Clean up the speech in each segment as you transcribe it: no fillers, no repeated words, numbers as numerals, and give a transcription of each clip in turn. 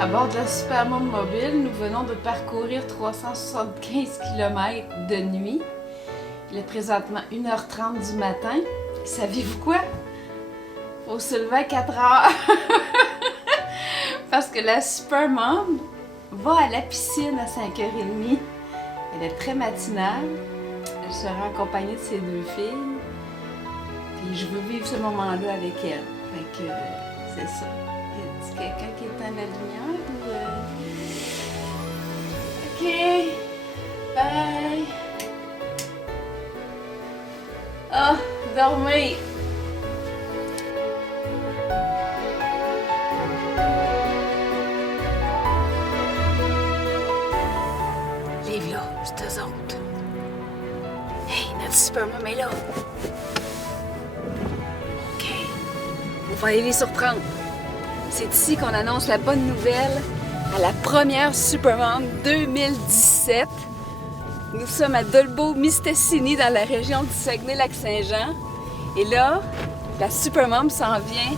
À bord de la Supermom mobile, nous venons de parcourir 375 km de nuit. Il est présentement 1h30 du matin. Savez-vous quoi? Faut se lever à 4h. Parce que la Supermom va à la piscine à 5h30. Elle est très matinale. Elle sera accompagnée de ses deux filles. Puis je veux vivre ce moment-là avec elle. Fait que c'est ça. Y a-t-il quelqu'un qui éteint la lumière ou OK. Bye. Ah, dormez. Vive là, c'est eux autres. Hey, notre Supermom est là. OK. On va aller les surprendre. C'est ici qu'on annonce la bonne nouvelle à la première Supermom 2017. Nous sommes à Dolbeau-Mistassini dans la région du Saguenay-Lac-Saint-Jean. Et là, la Supermom s'en vient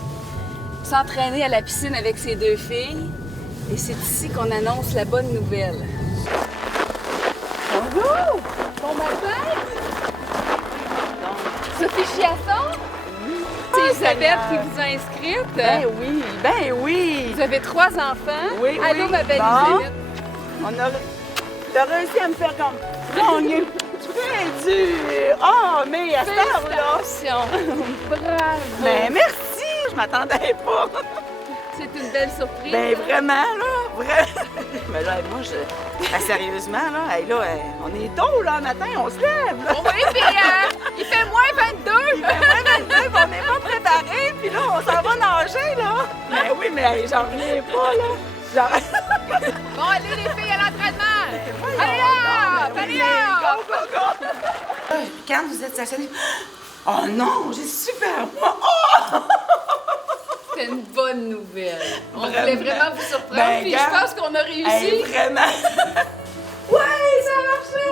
s'entraîner à la piscine avec ses deux filles. Et c'est ici qu'on annonce la bonne nouvelle. Bonjour! Bon matin! Sophie Chiasson? C'est Isabelle qui vous a inscrite. Ben oui, ben oui. Vous avez 3 enfants. Oui, Allô, oui. ma belle Bon. Isabelle. T'as réussi à me faire comme... Là, on est très dur. Ah, mais à cette heure-là... Félicitations. Bravo. Ben merci, je m'attendais pas. C'est une belle surprise. Ben vraiment, là, vraiment. Mais là, moi, ben, sérieusement, là, hey, là, on est tôt, là, le matin, on se lève, là. Oui, puis il fait moins 22. Il fait moins 22, puis on n'est pas préparés, puis là, on s'en va nager, là. Ben oui, mais hey, j'en reviens pas, là. Bon, allez les filles à l'entraînement. Allez là! là! Allez là! Go, go, go! Quand vous êtes stationnés, oh non, j'ai super moi! Oh! C'est une bonne nouvelle. On Vraiment. voulait vraiment vous surprendre, Ben, puis je regarde. pense qu'on a réussi. Hey, vraiment! Ouais, ça a marché!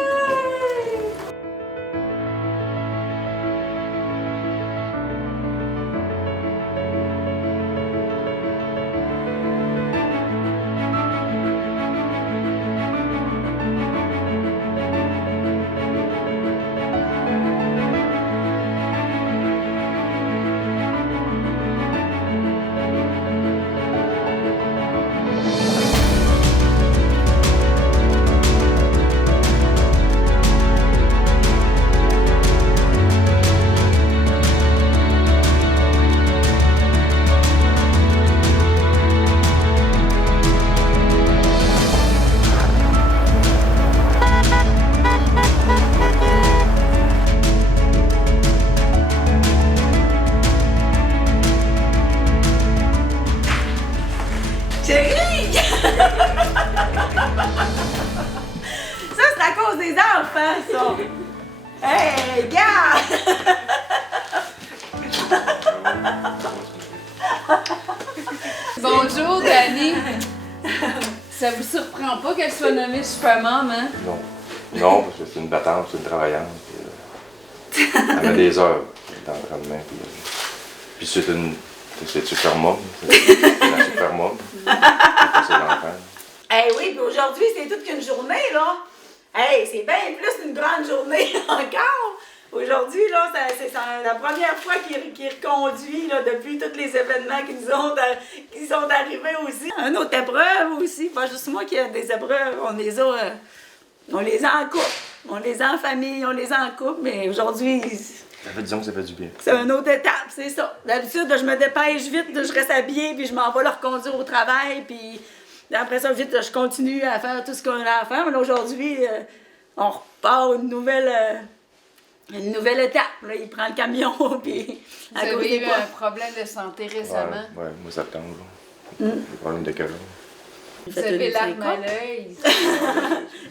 Chérie! Ça, c'est à cause des enfants, ça! Hey, gars! Bonjour, Dani. Ça vous surprend pas qu'elle soit nommée Supermom, hein? Non. Non, parce que c'est une battante, c'est une travaillante. Puis, elle met des heures d'entraînement. Puis c'est une Supermom. C'est la Supermom. C'est l'enfant. Hey, oui, puis aujourd'hui, c'est toute qu'une journée, là! Hey, c'est bien plus une grande journée encore! Aujourd'hui, là, c'est la première fois qu'il reconduit là, depuis tous les événements qui sont arrivés aussi. Une autre épreuve aussi, pas juste moi qui ai des épreuves, on les a en couple, on les a en famille, on les a en couple, mais aujourd'hui, Disons que ça fait du bien. c'est une autre étape, c'est ça. D'habitude, je me dépêche vite, je reste habillée, puis je m'en vais le reconduire au travail, puis après ça, vite, je continue à faire tout ce qu'on a à faire. Mais là, aujourd'hui, on repart une nouvelle étape. Là, il prend le camion, puis Vous avez eu un problème de santé récemment. Ouais, moi, septembre. Des problèmes de cœur. Vous avez l'arme à l'œil.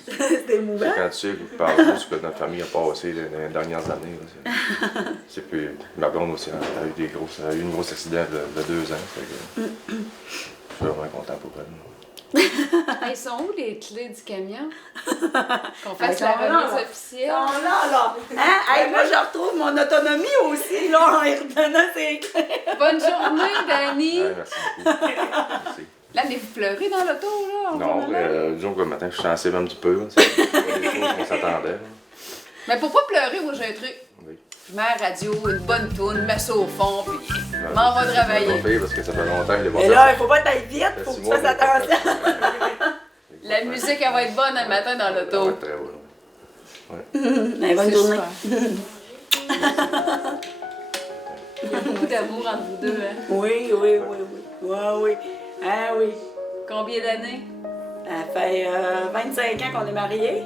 C'est émouvant. Quand tu sais par ce que notre famille a passé dans les dernières années, là, c'est plus. Ma blonde aussi a eu une grosse accident de 2 ans. Fait que, je suis vraiment content pour elle. Ils sont où les clés du camion? Qu'on fasse Ils la sont là, remise là. officielle. Non, là. Hein? Hey, moi, je retrouve mon autonomie aussi, là, en y redonnant ses clés. Bonne journée, Dani. Ouais, merci beaucoup. Merci. Là, mais vous pleurez dans l'auto, là? Non, mais disons que le matin, je chancais un petit peu. C'est pas des choses qu'on s'attendait. Là. Mais pour pas pleurer, moi, j'ai un truc. Oui. Je mets la radio, une bonne toune, mets ça au fond, puis Ouais, m'en va c'est travailler. pas pire parce que ça fait longtemps que les Mais là, il faut pas t'aller vite, faut que tu fasses attention. La musique, elle va être bonne le matin dans Ça va l'auto. être très bon. Ouais. Mais bonne C'est journée. super. Il y a beaucoup d'amour entre vous deux, hein? Oui, oui, oui, oui. Oui, oui. Ah oui. Combien d'années? Ça fait 25 ans qu'on est mariés.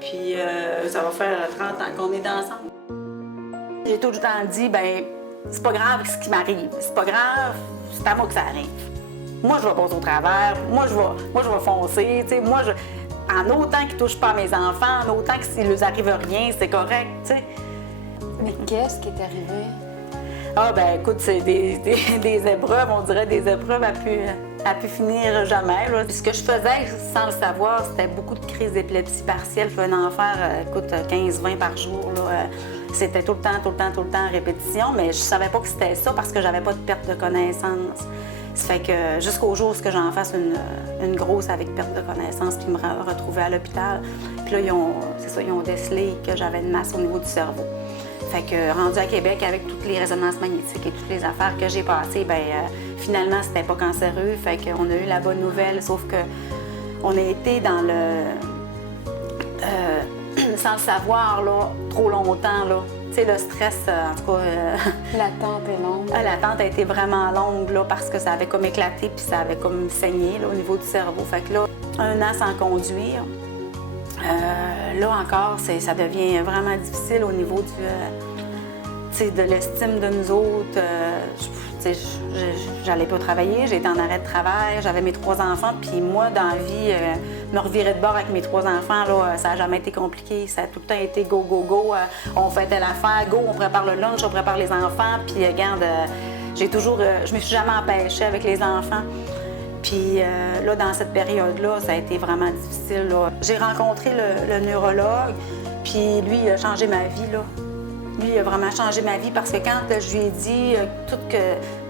Puis ça va faire 30 ans qu'on est ensemble. J'ai tout le temps dit, ben c'est pas grave ce qui m'arrive. C'est pas grave, c'est à moi que ça arrive. Moi, je vais passer au travers. Moi, je vais foncer. Tu sais, en autant qu'ils touchent pas à mes enfants, en autant que s'il leur arrive rien, c'est correct, tu sais. Mais qu'est-ce qui est arrivé? Ah, ben écoute, c'est des épreuves, on dirait des épreuves à pu finir jamais. Là. Puis ce que je faisais sans le savoir, c'était beaucoup de crises d'épilepsie partielle. Je venais en faire, écoute, 15-20 par jour. Là. C'était tout le temps en répétition, mais je savais pas que c'était ça parce que j'avais pas de perte de connaissance. Ça fait que jusqu'au jour où j'en fasse une grosse avec perte de connaissance puis me retrouver à l'hôpital. Puis là, ils ont décelé que j'avais une masse au niveau du cerveau. Fait que rendu à Québec avec toutes les résonances magnétiques et toutes les affaires que j'ai passées, ben finalement c'était pas cancéreux. Fait qu'on a eu la bonne nouvelle, sauf que on a été dans le sans le savoir là, trop longtemps là. Tu sais, le stress, en tout cas. L'attente est longue. L'attente a été vraiment longue là, parce que ça avait comme éclaté puis ça avait comme saigné là, au niveau du cerveau. Fait que là, 1 an sans conduire. Là encore, ça devient vraiment difficile au niveau de l'estime de nous autres. J'allais pas travailler, j'étais en arrêt de travail, j'avais mes 3 enfants, puis moi, dans la vie, me revirer de bord avec mes 3 enfants, là, ça n'a jamais été compliqué. Ça a tout le temps été go, go, go. On fait telle affaire, go, on prépare le lunch, on prépare les enfants, puis regarde, je me suis jamais empêchée avec les enfants. Puis là, dans cette période-là, ça a été vraiment difficile. J'ai rencontré le neurologue, puis lui, il a changé ma vie. Là. Lui, il a vraiment changé ma vie parce que quand je lui ai dit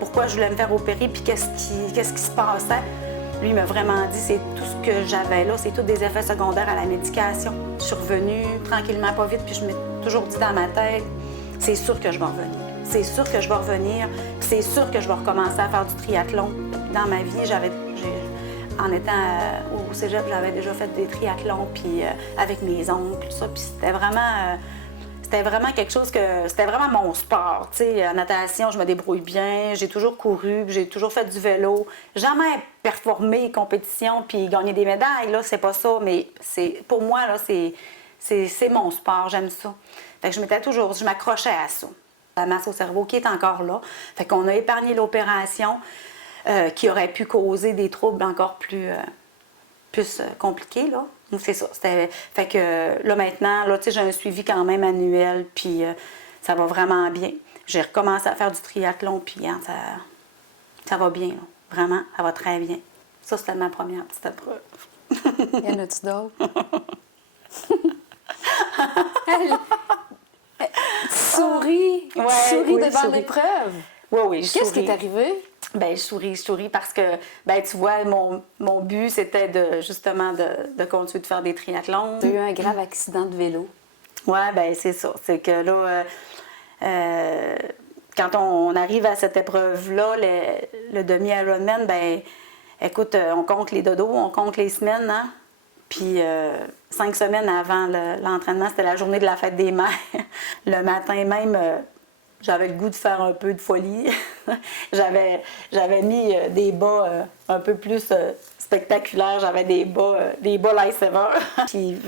pourquoi je voulais me faire opérer, puis qu'est-ce qui se passait, lui, il m'a vraiment dit c'est tout ce que j'avais là, c'est tous des effets secondaires à la médication. Je suis revenue tranquillement, pas vite, puis je m'ai toujours dit dans ma tête, c'est sûr que je vais revenir. C'est sûr que je vais revenir, puis c'est sûr que je vais recommencer à faire du triathlon. Dans ma vie, en étant au cégep, j'avais déjà fait des triathlons, puis avec mes oncles, tout ça, puis c'était vraiment quelque chose c'était vraiment mon sport. Tu sais, en natation, je me débrouille bien, j'ai toujours couru, j'ai toujours fait du vélo. Jamais performé, compétition, puis gagner des médailles, là, c'est pas ça, mais pour moi, là, c'est mon sport, j'aime ça. Fait que je m'accrochais à ça. La masse au cerveau qui est encore là. Fait qu'on a épargné l'opération qui aurait pu causer des troubles encore plus compliqués, là. C'est ça. Fait que là, maintenant, là, tu sais, j'ai un suivi quand même annuel, puis ça va vraiment bien. J'ai recommencé à faire du triathlon, puis hein, ça va bien, là. Vraiment, ça va très bien. Ça, c'était ma première petite épreuve. Y en a-tu d'autres? Tu souris. Ouais, Tu souris oui, devant je souris. l'épreuve. Oui, je Qu'est-ce souris. qui est arrivé? Bien, je souris parce que, ben tu vois, mon but, c'était justement de continuer de faire des triathlons. Tu as eu un grave accident de vélo. Oui, bien, c'est ça. C'est que là, quand on arrive à cette épreuve-là, le demi-Ironman, ben écoute, on compte les dodos, on compte les semaines, hein? Puis 5 semaines avant l'entraînement, c'était la journée de la fête des mères. Le matin même, j'avais le goût de faire un peu de folie. J'avais mis des bas un peu plus spectaculaires. J'avais des bas lifesaver. Puis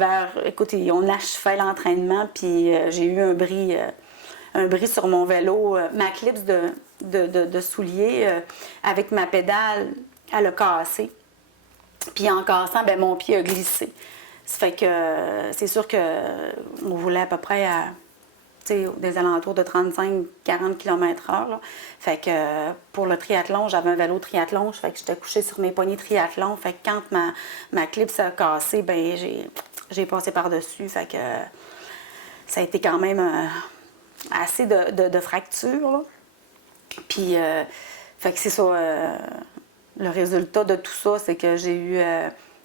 écoute, on achevait l'entraînement, puis j'ai eu un bris sur mon vélo. Ma clips de soulier avec ma pédale, elle a cassé. Puis en cassant, ben mon pied a glissé. Ça fait que c'est sûr qu'on voulait à peu près des alentours de 35-40 km/h. Là. Fait que pour le triathlon, j'avais un vélo triathlon. Fait que j'étais couchée sur mes poignées triathlon. Fait que quand ma clip s'est cassée, ben j'ai passé par-dessus. Fait que ça a été quand même assez de fractures. Là. Puis, fait que c'est ça. le résultat de tout ça, c'est que j'ai eu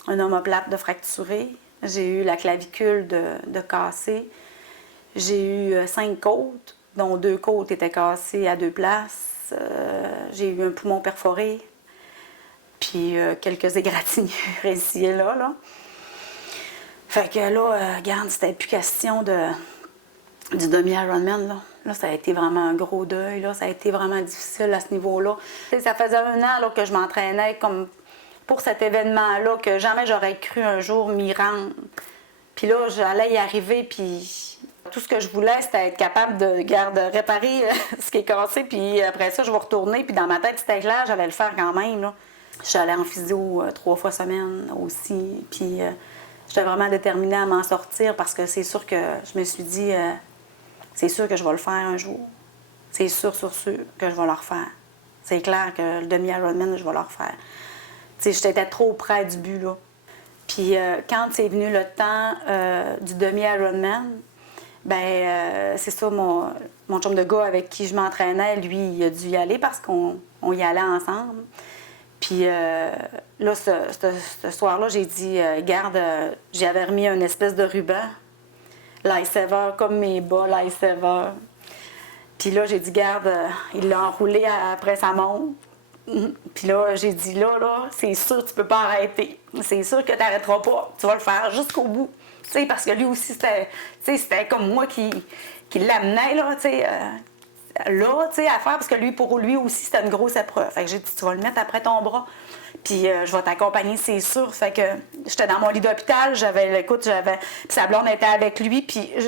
un omoplate de fracturé, j'ai eu la clavicule de cassée, j'ai eu 5 côtes, dont 2 côtes étaient cassées à 2 places, j'ai eu un poumon perforé, puis quelques égratignures ici et là, là. Fait que là, regarde, c'était plus question du demi-Ironman, là. Là, ça a été vraiment un gros deuil, là. Ça a été vraiment difficile à ce niveau-là. T'sais, ça faisait 1 an là, que je m'entraînais comme pour cet événement-là, que jamais j'aurais cru un jour m'y rendre. Puis là, j'allais y arriver, puis tout ce que je voulais, c'était être capable de réparer ce qui est cassé, puis après ça, je vais retourner, puis dans ma tête, c'était clair, j'allais le faire quand même, là. J'allais en physio 3 fois semaine aussi, puis j'étais vraiment déterminée à m'en sortir parce que c'est sûr que je me suis dit, c'est sûr que je vais le faire un jour. C'est sûr que je vais le refaire. C'est clair que le demi-Ironman, je vais le refaire. Tu sais, j'étais trop près du but, là. Puis quand c'est venu le temps du demi-Ironman, ben c'est ça, mon chum de gars avec qui je m'entraînais, lui, il a dû y aller parce qu'on y allait ensemble. Puis là, ce soir-là, j'ai dit, garde, j'avais remis une espèce de ruban, Lifesaver, comme mes bas, Lifesaver. Puis là, j'ai dit, garde, il l'a enroulé après sa montre. Puis là, j'ai dit, là, c'est sûr que tu peux pas arrêter. C'est sûr que tu n'arrêteras pas. Tu vas le faire jusqu'au bout. Tu sais, parce que lui aussi, c'était comme moi qui l'amenais, là, tu sais. À faire, parce que pour lui aussi, c'était une grosse épreuve. Fait que j'ai dit, tu vas le mettre après ton bras, puis je vais t'accompagner, c'est sûr. Fait que j'étais dans mon lit d'hôpital, puis sa blonde était avec lui, puis, tu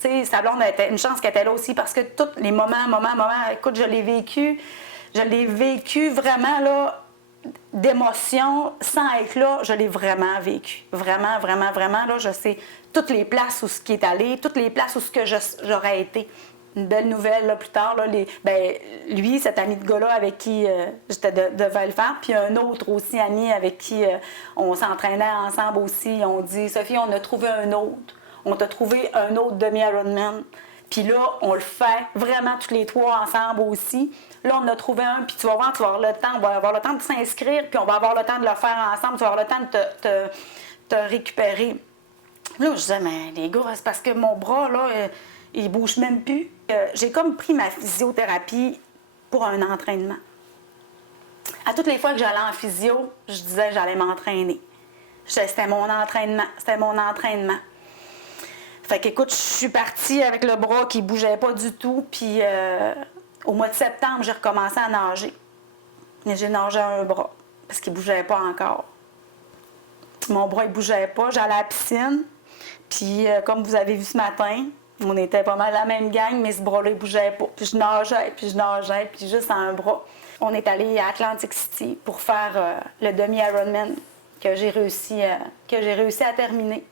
sais, sa blonde était une chance qu'elle était là aussi, parce que tous les moments, écoute, je l'ai vécu vraiment, là, d'émotion, sans être là, je l'ai vraiment vécu. Vraiment, vraiment, vraiment, là, je sais toutes les places où ce qui est allé, toutes les places où ce que j'aurais été. Une belle nouvelle, là, plus tard, là, lui, cet ami de gars-là avec qui j'étais devant le faire, puis un autre aussi ami avec qui on s'entraînait ensemble aussi, on dit, Sophie, on a trouvé un autre. On t'a trouvé un autre demi-Ironman. Puis là, on le fait vraiment tous les 3 ensemble aussi. Là, on a trouvé un, puis tu vas voir, tu vas avoir le temps, on va avoir le temps de s'inscrire, puis on va avoir le temps de le faire ensemble, tu vas avoir le temps de te récupérer. Là, je disais, mais les gars, c'est parce que mon bras, là, il bouge même plus. J'ai comme pris ma physiothérapie pour un entraînement. À toutes les fois que j'allais en physio, je disais que j'allais m'entraîner. C'était mon entraînement. Fait qu'écoute, je suis partie avec le bras qui bougeait pas du tout, puis au mois de septembre, j'ai recommencé à nager. Mais j'ai nagé un bras, parce qu'il bougeait pas encore. Mon bras, il bougeait pas. J'allais à la piscine, puis comme vous avez vu ce matin, on était pas mal la même gang, mais ce bras-là, il bougeait pas. Puis je nageais, puis juste en un bras. On est allé à Atlantic City pour faire le demi-Ironman que j'ai réussi à terminer.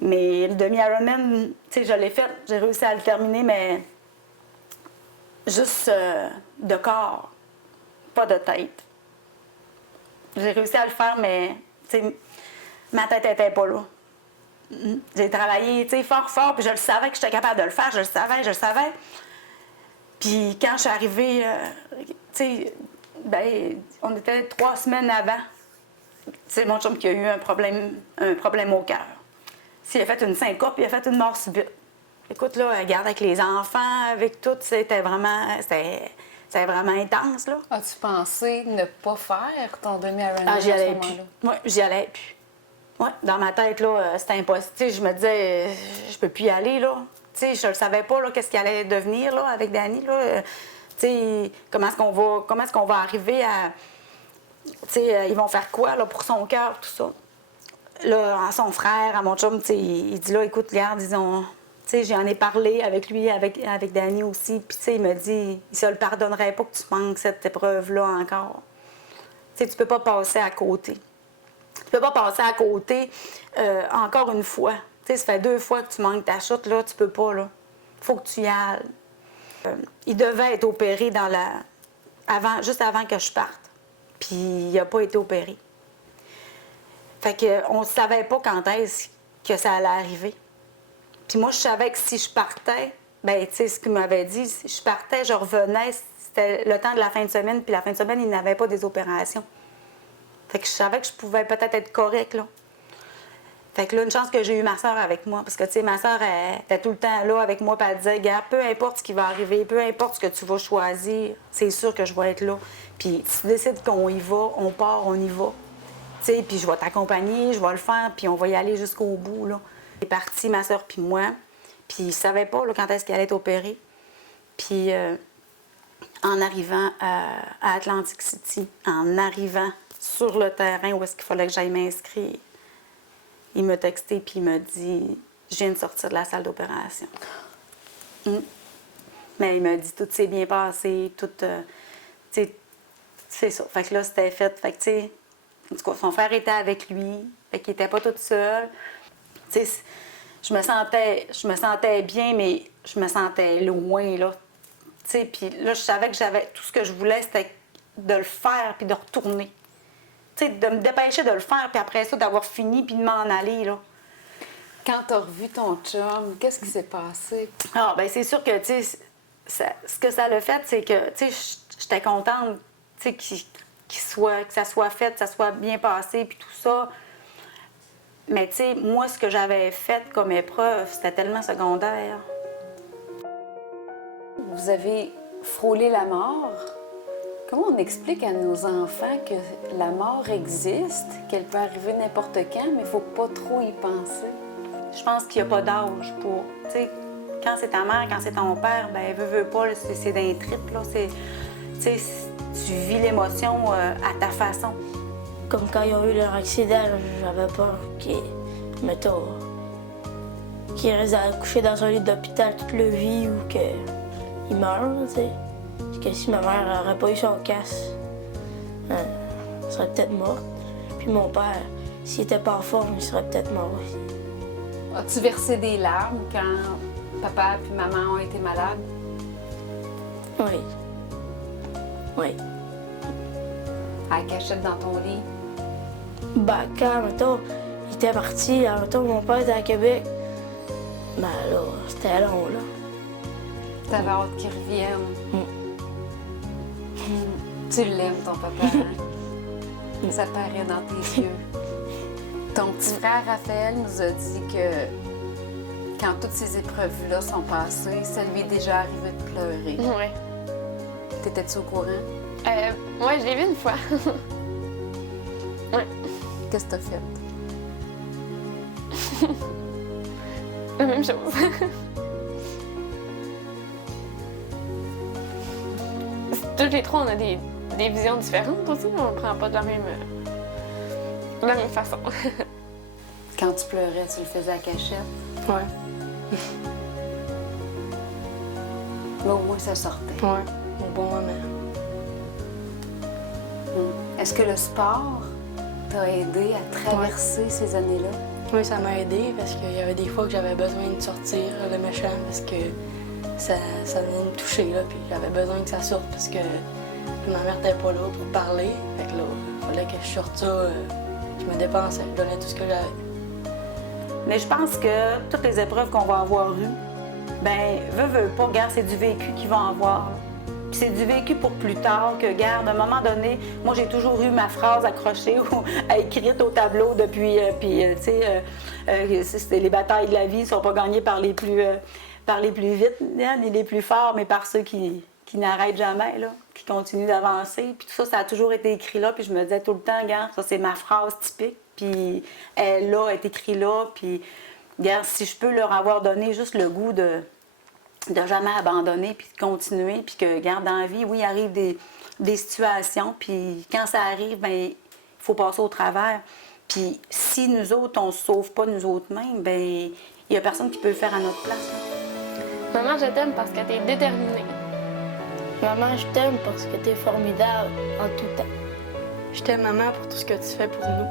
Mais le demi-Ironman, tu sais, je l'ai fait, j'ai réussi à le terminer, mais juste de corps, pas de tête. J'ai réussi à le faire, mais, tu sais, ma tête n'était pas là. J'ai travaillé, tu sais, fort, puis je le savais que j'étais capable de le faire, je le savais. Puis quand je suis arrivée, tu sais, ben, on était 3 semaines avant. C'est mon chum qui a eu un problème au cœur. S'il a fait une syncope, il a fait une mort subite. Écoute, là, regarde, avec les enfants, avec tout, c'était vraiment intense, là. As-tu pensé ne pas faire ton demi-Ironman Ah, j'y à ce allais moment-là? plus. Oui, j'y allais plus. Ouais, dans ma tête, là, c'était impossible. Tu sais, je me disais, je peux plus y aller, là. Tu sais, je ne savais pas, là, qu'est-ce qui allait devenir, là, avec Dani, là. Tu sais, comment est-ce qu'on va arriver à... Tu sais, ils vont faire quoi, là, pour son cœur, tout ça. Là, à son frère, à mon chum, tu sais, il dit, là, écoute, regarde, disons... Tu sais, j'en ai parlé avec lui, avec Dani aussi, puis tu sais, il m'a dit, il se le pardonnerait pas que tu manques cette épreuve-là encore. Tu sais, tu peux pas passer à côté. Tu peux pas passer à côté encore une fois. Tu sais, ça fait 2 fois que tu manques ta chute, là, tu peux pas, là. Faut que tu y ailles. Il devait être opéré juste avant que je parte. Puis il a pas été opéré. Fait qu'on ne savait pas quand est-ce que ça allait arriver. Puis moi, je savais que si je partais, ben tu sais, ce qu'il m'avait dit, si je partais, je revenais, c'était le temps de la fin de semaine, puis la fin de semaine, ils n'avaient pas des opérations. Fait que je savais que je pouvais peut-être être correcte, là. Fait que là, une chance que j'ai eu ma soeur avec moi, parce que, tu sais, ma soeur, elle était tout le temps là avec moi, puis elle disait, gars, peu importe ce qui va arriver, peu importe ce que tu vas choisir, c'est sûr que je vais être là. Puis si tu décides qu'on y va, on part, on y va. Tu sais, puis je vais t'accompagner, je vais le faire, puis on va y aller jusqu'au bout, là. C'est parti, ma soeur puis moi, puis ils ne savaient pas, là, quand est-ce qu'elle allait être opérée. Puis en arrivant à Atlantic City, en arrivant sur le terrain où est-ce qu'il fallait que j'aille m'inscrire, il m'a texté puis il m'a dit « Je viens de sortir de la salle d'opération. Mais il m'a dit « Tout s'est bien passé, tout... tu sais, c'est ça. » Fait que là, c'était fait. Fait que, tu sais, en tout cas, son frère était avec lui. Fait qu'il était pas tout seul. Tu sais, je me sentais bien, mais je me sentais loin, là. Tu sais, puis là, je savais que j'avais... Tout ce que je voulais, c'était de le faire puis de retourner. Tu sais, de me dépêcher de le faire, puis après ça, d'avoir fini, puis de m'en aller, là. Quand t'as revu ton chum, qu'est-ce qui s'est passé? Ah, bien, c'est sûr que, tu sais, ce que ça l'a fait, c'est que, tu sais, j'étais contente, tu sais, que ça soit fait, que ça soit bien passé, puis tout ça. Mais, tu sais, moi, ce que j'avais fait comme épreuve, c'était tellement secondaire. Vous avez frôlé la mort. Comment on explique à nos enfants que la mort existe, qu'elle peut arriver n'importe quand, mais il ne faut pas trop y penser? Je pense qu'il n'y a pas d'âge pour... Tu sais, quand c'est ta mère, quand c'est ton père, ben veux pas, là, c'est d'un trip, là. Tu sais, tu vis l'émotion à ta façon. Comme quand ils ont eu leur accident, j'avais peur qu'ils, mettons, qu'ils restent couchés dans un lit d'hôpital toute leur vie ou qu'ils meurent, tu sais. Que si ma mère n'aurait pas eu son casque, elle serait peut-être morte. Puis mon père, s'il était pas en forme, il serait peut-être mort aussi. As-tu versé des larmes quand papa et maman ont été malades? Oui. Oui. À la cachette dans ton lit? Ben, quand, mettons, il était parti, là, mettons, mon père était à Québec, ben là, c'était long, là. T'avais hâte qu'il revienne. Tu l'aimes, ton papa, hein? Ça paraît dans tes yeux. Ton petit frère Raphaël nous a dit que quand toutes ces épreuves-là sont passées, ça lui est déjà arrivé de pleurer. Oui. T'étais-tu au courant? Moi, je l'ai vu une fois. Ouais. Qu'est-ce que t'as fait? La même chose. Toutes les trois, on a des visions différentes aussi. On ne prend pas de la même façon. Quand tu pleurais, tu le faisais à cachette? Ouais. Mais au moins, ça sortait. Ouais. Au bon moment. Est-ce que le sport t'a aidé à traverser ces années-là? Oui, ça m'a aidé parce qu'il y avait des fois que j'avais besoin de sortir le méchant parce que ça venait me toucher, là, puis j'avais besoin que ça sorte parce que ma mère n'était pas là pour parler. Fait que là, il fallait que je sorte ça. Je me dépensais, je donnais tout ce que j'avais. Mais je pense que toutes les épreuves qu'on va avoir eues, ben veux pas, regarde, c'est du vécu qu'ils vont avoir. Puis c'est du vécu pour plus tard que, regarde, à un moment donné, moi j'ai toujours eu ma phrase accrochée ou écrite au tableau depuis, tu sais, les batailles de la vie ne sont pas gagnées par les plus vite, hein, ni les plus forts, mais par ceux qui n'arrêtent jamais, là, qui continuent d'avancer. Puis tout ça, ça a toujours été écrit là, puis je me disais tout le temps, regarde, ça c'est ma phrase typique, puis elle là, est écrite là, puis regarde, si je peux leur avoir donné juste le goût de jamais abandonner, puis de continuer, puis que, regarde, dans la vie, oui, il arrive des situations, puis quand ça arrive, bien, il faut passer au travers. Puis si nous autres, on ne se sauve pas nous autres mêmes, bien, il n'y a personne qui peut le faire à notre place, là. Maman, je t'aime parce que t'es déterminée. Maman, je t'aime parce que t'es formidable en tout temps. Je t'aime, maman, pour tout ce que tu fais pour nous.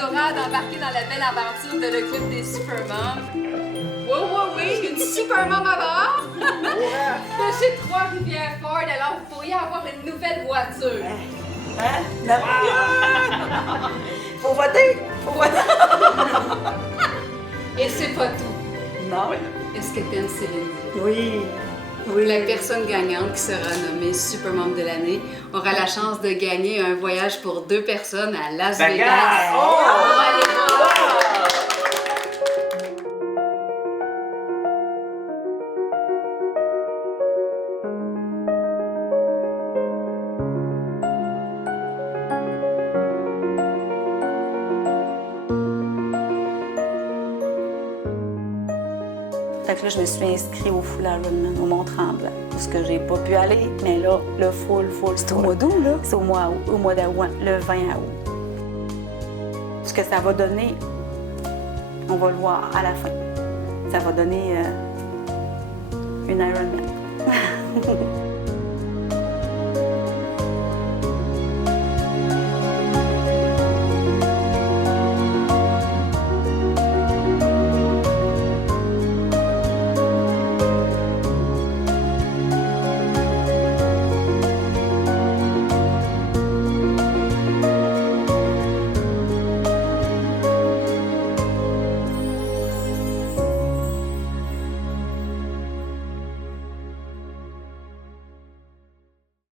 Dora d'embarquer dans la belle aventure de le club des Supermoms. Oui, une Supermom à bord! De chez Trois-Rivières Ford, alors vous pourriez avoir une nouvelle voiture. Hein? La Faut voter! Faut voter! Et c'est pas tout. Non? Est-ce que t'aimes Céline Dion? Oui. La personne gagnante qui sera nommée Supermom de l'année aura la chance de gagner un voyage pour 2 personnes à Las Vegas. Oh! Pour aller voir. Fait que là, je me suis inscrite au Full Ironman au Mont-Tremblant, parce que j'ai pas pu aller, mais là, le full. C'est au mois d'août, là? C'est au mois d'août, le 20 août. Ce que ça va donner, on va le voir à la fin. Ça va donner une Ironman.